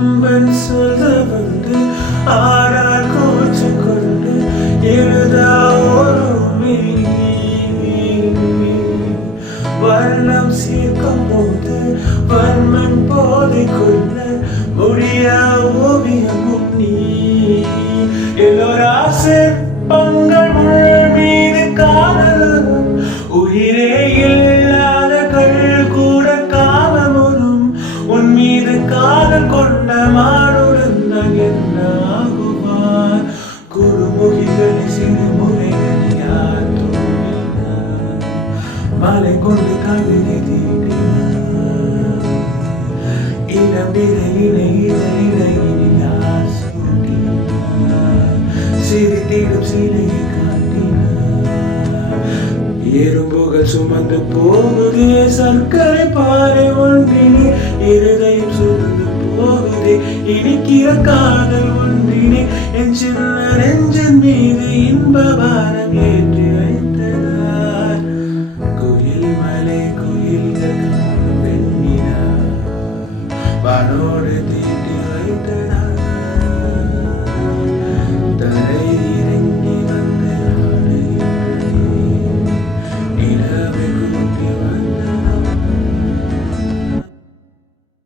கொம்பன் சொல்ல வந்து ஆறார் கூச்சு கொண்டு எழுதா ஒரு வர்ணம் சேர்க்கும் போது வர்மன் போதை கொள்ள முடியா ஓவியமும் நீ எல்லோரா சிற்பங்கள் மீது காதலும் உயிரே இல்லாத கள் கூட காலமுறும் உன் மீது காதல் கொண்ட மாடுடன் நான் என்ன ஆகுவார் குறுமுகிகளை சிறுமுறைகள் யார் தோன்றினார் மலை கொண்டு கவிதை தீட்டினார் இளம் விதையினை யார் சூட்டினார் சிரித்திடும் சிலையை காட்டினார் எறும்புகள் சுமந்து போகுதே சர்க்கரை பாறை ஒன்றினே இருதயம் சுமந்து போகுதே இனிக்கிற காதல் ஒன்றினே என் சின்ன நெஞ்சின் மீது இன்ப பாரம் ஏற்றி வைத்ததார் குயில் மலை குயில்கள் வெண்ணினா வானோடு தீட்டி வைத்ததார் தரை